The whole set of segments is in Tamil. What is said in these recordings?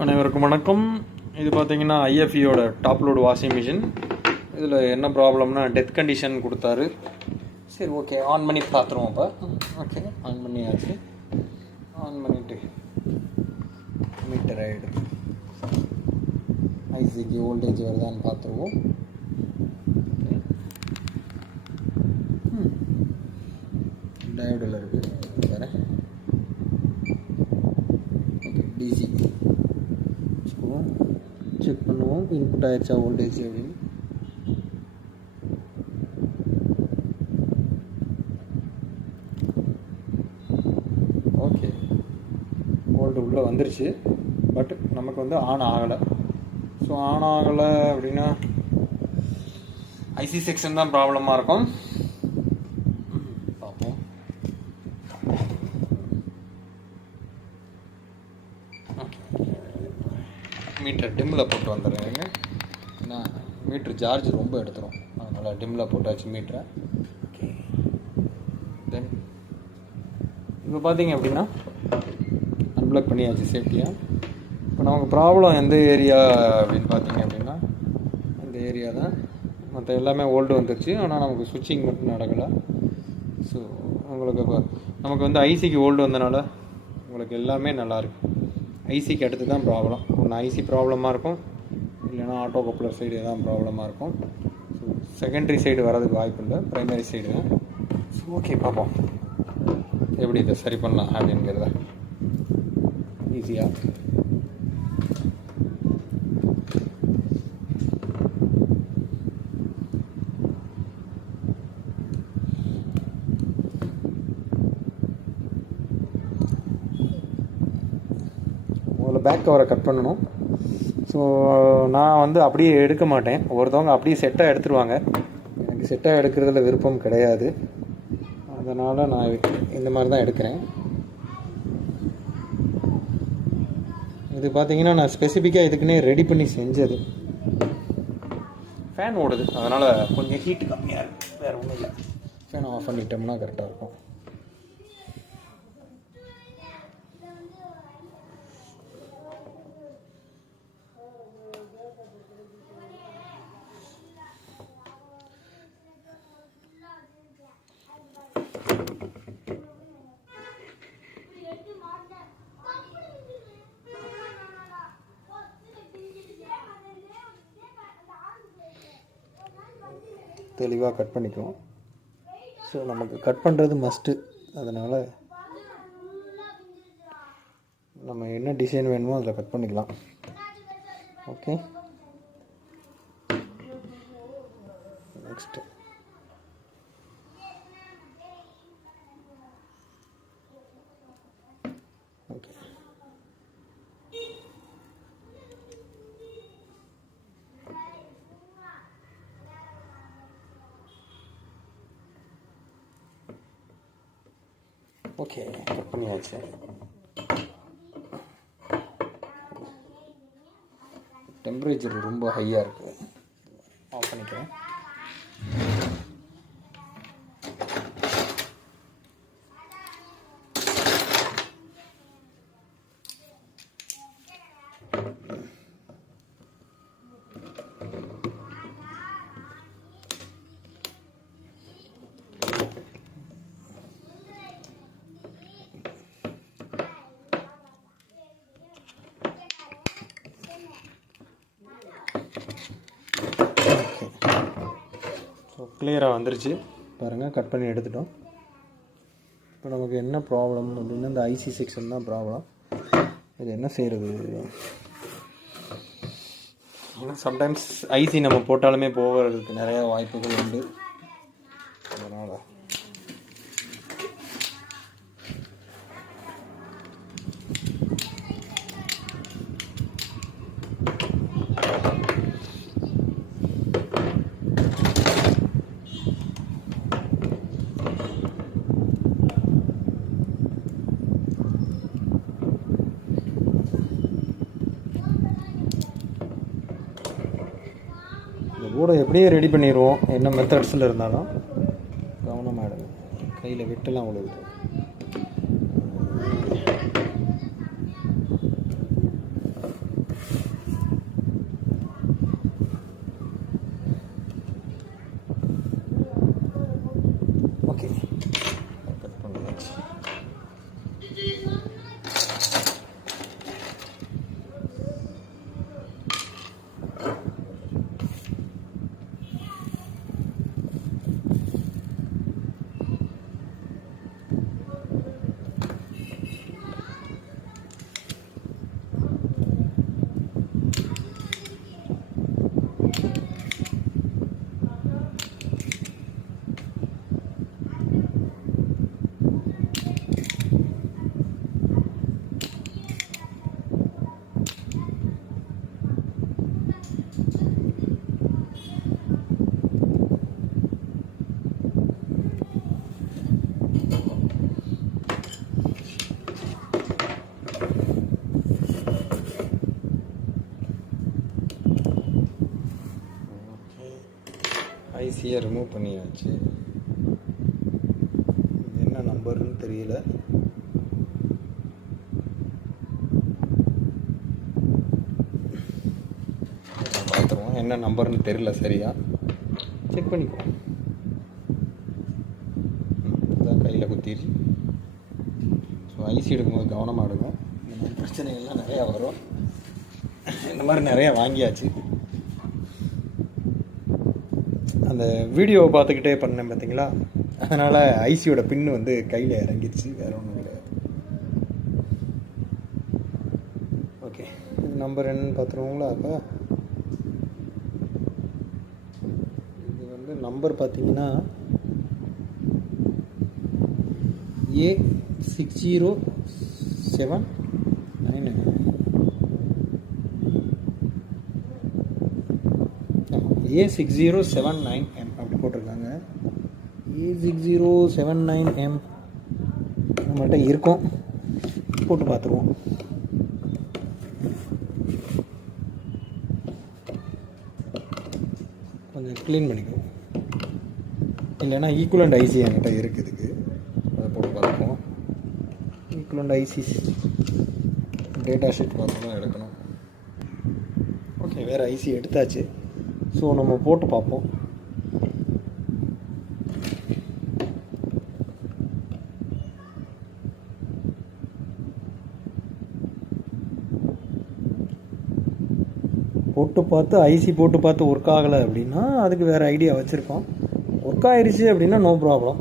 அனைவருக்கும் வணக்கம். இது பார்த்தீங்கன்னா ஐஎஃப்இயோட டாப் லோடு வாஷிங் மிஷின். இதில் என்ன ப்ராப்ளம்னா டெத் கண்டிஷன் கொடுத்தாரு. சரி, ஓகே, ஆன் பண்ணி பார்த்துருவோம். அப்போ ஓகே, ஆன் பண்ணியாச்சு. ஆன் பண்ணிவிட்டு மீட்டர் ஆகிடு ஐசிக்கு வோல்டேஜ் வருதான்னு பார்த்துருவோம். டயோடில் இருக்குது வேறு. ஓகே, டிசி செக் பண்ணுவோம். இன்புட் ஆயிடுச்சா வோல்டேஜ் அப்படின்னு. ஓகே, வோல்ட் உள்ளே வந்துருச்சு. பட் நமக்கு வந்து ஆன் ஆகலை. ஸோ ஆன் ஆகலை அப்படின்னா ஐசி செக்ஷன் தான் ப்ராப்ளமாக இருக்கும். பார்ப்போம். மீட்டர் டிம்மில் போட்டு வந்துடுறேங்க. ஏன்னா மீட்ரு சார்ஜ் ரொம்ப எடுத்துரும், அதனால் டிம்மில் போட்டாச்சு மீட்டரை. ஓகே, தென் இப்போ பார்த்தீங்க அப்படின்னா அன்பிளாக் பண்ணியாச்சு சேஃப்டியாக. இப்போ நமக்கு ப்ராப்ளம் எந்த ஏரியா அப்படின்னு பார்த்தீங்க அப்படின்னா அந்த ஏரியா தான். மற்ற எல்லாமே ஓல்டு வந்துருச்சு, ஆனால் நமக்கு சுவிட்சிங் மட்டும் நடக்கலை. ஸோ உங்களுக்கு இப்போ நமக்கு வந்து ஐசிக்கு ஓல்டு வந்தனால உங்களுக்கு எல்லாமே நல்லாயிருக்கு. ஐசிக்கு அடுத்து தான் ப்ராப்ளம். ஒன்று ஐசி ப்ராப்ளமாக இருக்கும், இல்லைனா ஆட்டோ கப்ளர் சைடு எதாவது ப்ராப்ளமாக இருக்கும். ஸோ செகண்டரி சைடு வரதுக்கு வாய்ப்பு இல்லை, ப்ரைமரி சைடு தான். ஸோ ஓகே, பார்ப்போம் எப்படி இதை சரி பண்ணலாம் அப்படிங்கிறத ஈஸியாக. பேக் கவரை கட் பண்ணணும். ஸோ நான் வந்து அப்படியே எடுக்க மாட்டேன். ஒருத்தவங்க அப்படியே செட்டாக எடுத்துருவாங்க. எனக்கு செட்டாக எடுக்கிறதுல விருப்பம் கிடையாது. அதனால் நான் இந்த மாதிரி தான் எடுக்கிறேன். இது பார்த்தீங்கன்னா நான் ஸ்பெசிஃபிக்காக இதுக்குன்னே ரெடி பண்ணி செஞ்சது. ஃபேன் ஓடுது, அதனால் கொஞ்சம் ஹீட் கம்மியாக இருக்குது, வேறு ஒன்றும் இல்லை. ஃபேன் ஆஃப் பண்ணிட்டோம்னா கரெக்டாக இருக்கும். தெளிவாக கட் பண்ணிக்குவோம். ஸோ நமக்கு கட் பண்ணுறது மஸ்ட்டு. அதனால் நம்ம என்ன டிசைன் வேணுமோ அதில் கட் பண்ணிக்கலாம். Okay, next okay, okay, cut பண்ணியாச்சு. டெம்பரேச்சர் ரொம்ப ஹையாக இருக்குது, ஆஃப் பண்ணிக்கிறேன். ஸோ கிளியராக வந்துருச்சு பாருங்கள், கட் பண்ணி எடுத்துட்டோம். இப்போ நமக்கு என்ன ப்ராப்ளம் அப்படின்னா இந்த ஐசி செக்ஷன் தான் ப்ராப்ளம். இது என்ன செய்கிறது? சம்டைம்ஸ் ஐசி நம்ம போட்டாலுமே போகிறதுக்கு நிறையா வாய்ப்புகள் உண்டு. அதனால் கூட எப்படியே ரெடி பண்ணிடுவோம், என்ன மெத்தட்ஸில் இருந்தாலும். கவனமாக எடுங்க, கையில் விட்டுலாம் விழுகுது. ஐசியை ரிமூவ் பண்ணியாச்சு. என்ன நம்பர்னு தெரியல. பார்த்துருவோம், என்ன நம்பர்னு தெரியல சரியா. செக் பண்ணிக்குவோம். இதான் கையில் குத்திடுச்சு. ஸோ ஐசி எடுக்கும்போது கவனமாக எடுக்கும். இந்த மாதிரி பிரச்சனைகள்லாம் நிறையா வரும். இந்த மாதிரி நிறையா வாங்கியாச்சு. அந்த வீடியோவை பார்த்துக்கிட்டே பண்ணேன் பார்த்தீங்களா, அதனால் ஐசியோட பின்னு வந்து கையில் இறங்கிடுச்சு, வேறு ஒன்றும் கிடையாது. ஓகே, இது நம்பர் என்னன்னு பார்த்துருவோங்களா? அப்போ இது வந்து நம்பர் பார்த்தீங்கன்னா A6079 A6079M அப்படி போட்டிருக்காங்க. A6079M நம்மள்கிட்ட இருக்கும். போட்டு பார்த்துருவோம். கொஞ்சம் க்ளீன் பண்ணிக்குவோம். இல்லைன்னா ஈக்குவலண்ட் ஐசி என்கிட்ட இருக்குதுக்கு, அதை போட்டு பார்த்துக்குவோம். ஈக்குவலண்ட் ஐசி டேட்டா ஷீட் பார்த்து தான் எடுக்கணும். ஓகே, வேறு ஐசி எடுத்தாச்சு. ஸோ நம்ம போட்டு பார்ப்போம். ஐசி போட்டு பார்த்து ஒர்க் ஆகலை அப்படின்னா அதுக்கு வேறு ஐடியா வச்சுருக்கோம். ஒர்க் ஆயிடுச்சு அப்படின்னா நோ ப்ராப்ளம்.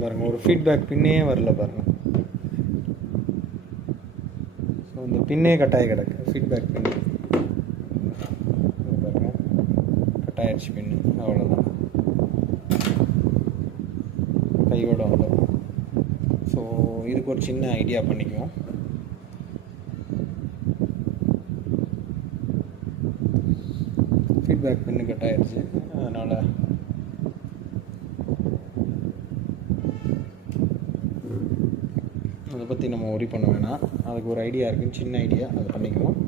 பாருங்கள், ஒரு ஃபீட்பேக் பின்னே வரல பாருங்கள். ஸோ இந்த பின்னே கட்டாயி கிடக்கு, ஃபீட்பேக் பின்னு பாருங்கள், கட்டாயிடுச்சு பின்னு. அவ்வளோதான், கையோட வந்துடும். ஸோ இதுக்கு ஒரு சின்ன ஐடியா பண்ணிக்குவோம். ஃபீட்பேக் பின்னு கட்டாயிடுச்சு, அதனால் அதை பற்றி நம்ம ஒரி பண்ண வேணாம். அதுக்கு ஒரு ஐடியா இருக்குன்னு, சின்ன ஐடியா, அதை பண்ணிக்குவோம்.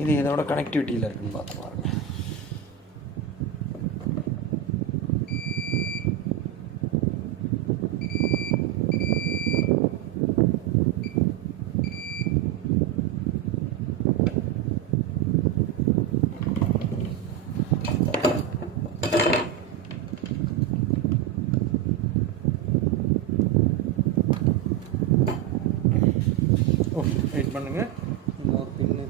இது இதோட கனெக்டிவிட்டியில் இருக்குன்னு பார்த்து பாருங்க. ஓகே, வெயிட் பண்ணுங்கள். இன்னொரு பின்னு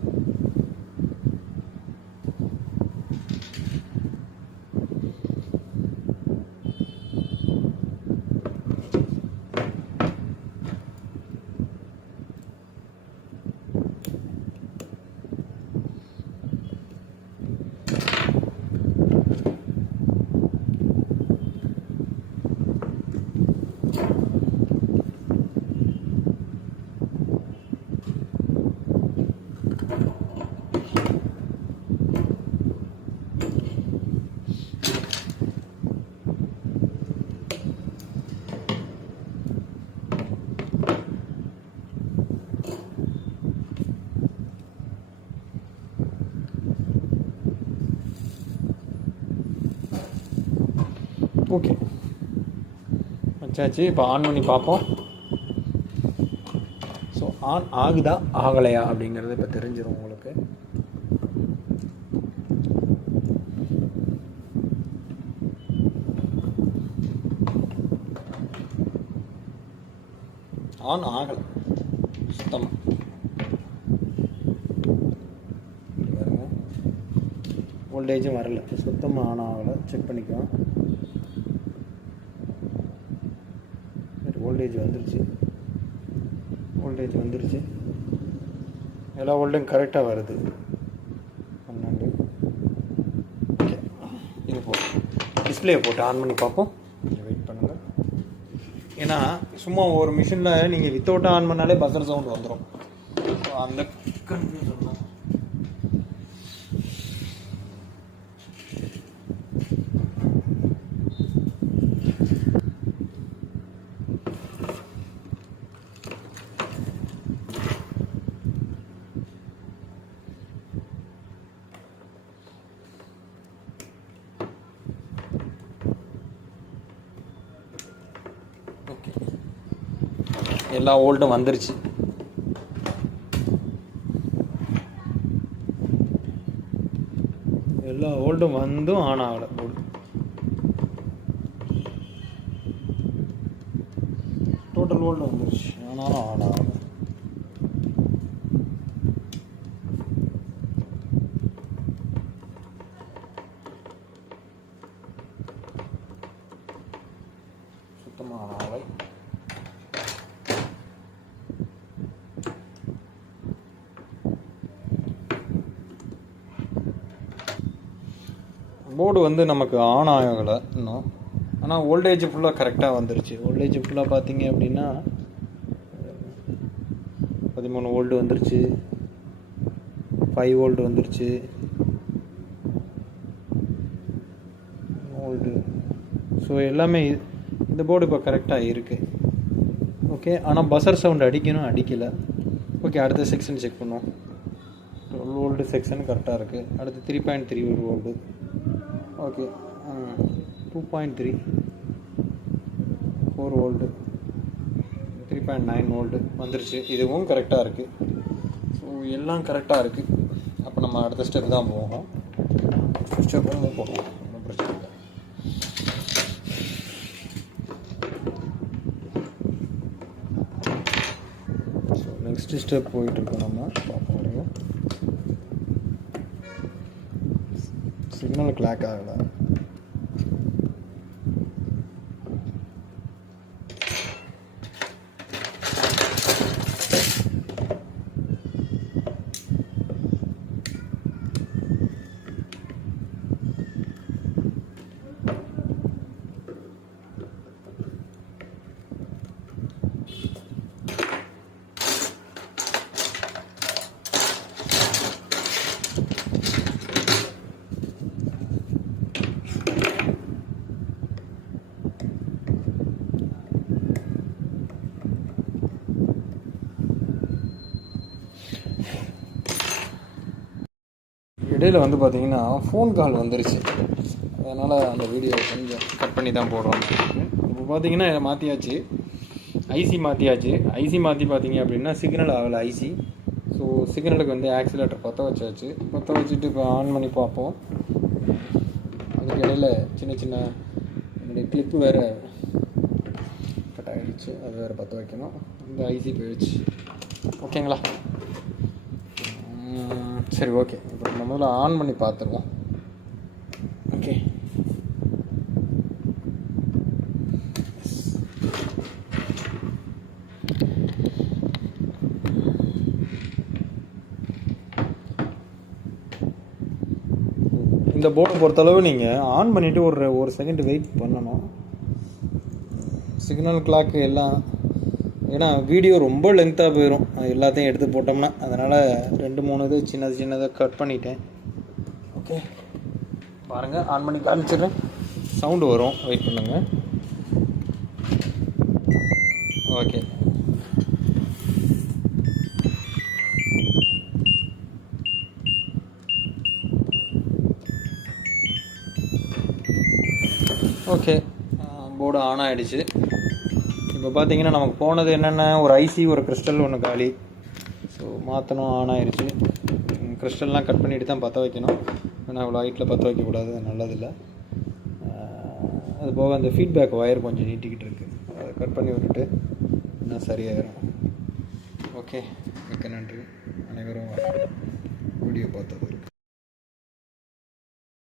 ஓகே வச்சாச்சு. இப்போ ஆன் பண்ணி பார்ப்போம். ஸோ ஆன் ஆகுதா ஆகலையா அப்படிங்கிறது இப்போ தெரிஞ்சிடும் உங்களுக்கு. ஆன் ஆகலை சுத்தமாக. வோல்டேஜும் வரல, சுத்தமாக ஆன் ஆகலை. செக் பண்ணிக்கலாம். வோல்டேஜ் வந்துருச்சு. எல்லா வோல்ட்டும் கரெக்டாக வருது. 12. ஓகே, இது போட்டு டிஸ்பிளே போட்டு ஆன் பண்ணி பார்ப்போம். கொஞ்சம் வெயிட் பண்ணுங்கள். ஏன்னா சும்மா ஒரு மிஷினில் நீங்கள் வித்தவுட் ஆன் பண்ணாலே பஸர் சவுண்ட் வந்துடும். ஸோ அந்த கன்ஃபியூஷன் தான். எல்லா வோல்ட்டும் வந்துருச்சு. எல்லா வோல்ட்டும் வந்தும் ஆன் ஆகலை. டோட்டல் வோல்ட் வந்துருச்சு, ஆனாலும் ஆன் ஆகலை. சுத்தமாக ஆன் ஆகலை. போர்டு வந்து நமக்கு ஆன் ஆகலை இன்னும். ஆனால் வோல்டேஜ் ஃபுல்லாக கரெக்டாக வந்துருச்சு. வோல்டேஜ் ஃபுல்லாக பார்த்தீங்க அப்படின்னா 13 வோல்ட் வந்துருச்சு, 5 வோல்ட் வந்துருச்சு, வோல்ட்டு. ஸோ எல்லாமே இந்த போர்டு இப்போ கரெக்டாக இருக்குது. ஓகே, ஆனால் பஸர் சவுண்ட் அடிக்கலை. ஓகே, அடுத்த செக்ஷன் செக் பண்ணுவோம். 12 வோல்ட் செக்ஷன் கரெக்டாக இருக்குது. அடுத்து 3.3 வோல்ட்டு. ஓகே, 2.3, 4 வோல்ட்டு, 3.9 வோல்ட்டு வந்துருச்சு. இதுவும் கரெக்டாக இருக்குது. ஸோ எல்லாம் கரெக்டாக இருக்குது. அப்போ நம்ம அடுத்த ஸ்டெப் தான் போவோம். ஒன்றும் பிரச்சனை இல்லை. ஸோ நெக்ஸ்ட் ஸ்டெப் போயிட்டுருக்கோம். நம்ம பார்க்க முடியும். சிக்னல் கிளாக் ஆகலை. இடையில் வந்து பார்த்தீங்கன்னா ஃபோன் கால் வந்துருச்சு. அதனால் அந்த வீடியோ கொஞ்சம் கட் பண்ணி தான் போடுறோம். இப்போ பார்த்தீங்கன்னா மாற்றியாச்சு, ஐசி மாற்றியாச்சு. ஐசி மாற்றி பார்த்தீங்க அப்படின்னா சிக்னல் ஆகலை ஐசி. ஸோ சிக்னலுக்கு வந்து ஆக்சிலேட்டர் பற்ற வச்சாச்சு. பற்ற வச்சுட்டு இப்போ ஆன் பண்ணி பார்ப்போம். அதுக்கு இடையில் சின்ன என்னுடைய கிளிப்பு வேறு கட் ஆகிடுச்சு. அது வேறு பற்ற வைக்கணும். இந்த ஐசி போயிடுச்சு. ஓகேங்களா? சரி, ஓகே. இப்போ நம்ம முதல்ல ஆன் பண்ணி பார்த்துருவோம். ஓகே, இந்த போர்டை பொறுத்தளவு நீங்கள் ஆன் பண்ணிவிட்டு ஒரு செகண்ட் வெயிட் பண்ணணும். சிக்னல் கிளாக்கு எல்லாம், ஏன்னா வீடியோ ரொம்ப லென்த்தாக போயிடும் எல்லாத்தையும் எடுத்து போட்டோம்னா. அதனால் 2-3 இது சின்னதாக கட் பண்ணிட்டேன். ஓகே, பாருங்கள், ஆன் பண்ணி காமிச்சிடுறேன். சவுண்டு வரும், வெயிட் பண்ணுங்கள். ஓகே, ஓகே, போர்டு ஆன் ஆகிடுச்சு. இப்போ பார்த்தீங்கன்னா நமக்கு போனது என்னென்ன, ஒரு ஐசி ஒரு கிறிஸ்டல் ஒன்று காலி. ஸோ மாற்றணும், ஆன் ஆயிடுச்சு. கிறிஸ்டல்லாம் கட் பண்ணிவிட்டு தான் பற்ற வைக்கணும். ஏன்னா அவ்வளோ ஹைட்டில் பற்ற வைக்கக்கூடாது, நல்லதில்லை. அது போக அந்த ஃபீட்பேக் ஒயர் கொஞ்சம் நீட்டிக்கிட்டு இருக்குது, அதை கட் பண்ணி விட்டுட்டு இன்னும் சரியாயிடும். ஓகே, மிக்க நன்றி அனைவரும் வீடியோ பார்த்தது.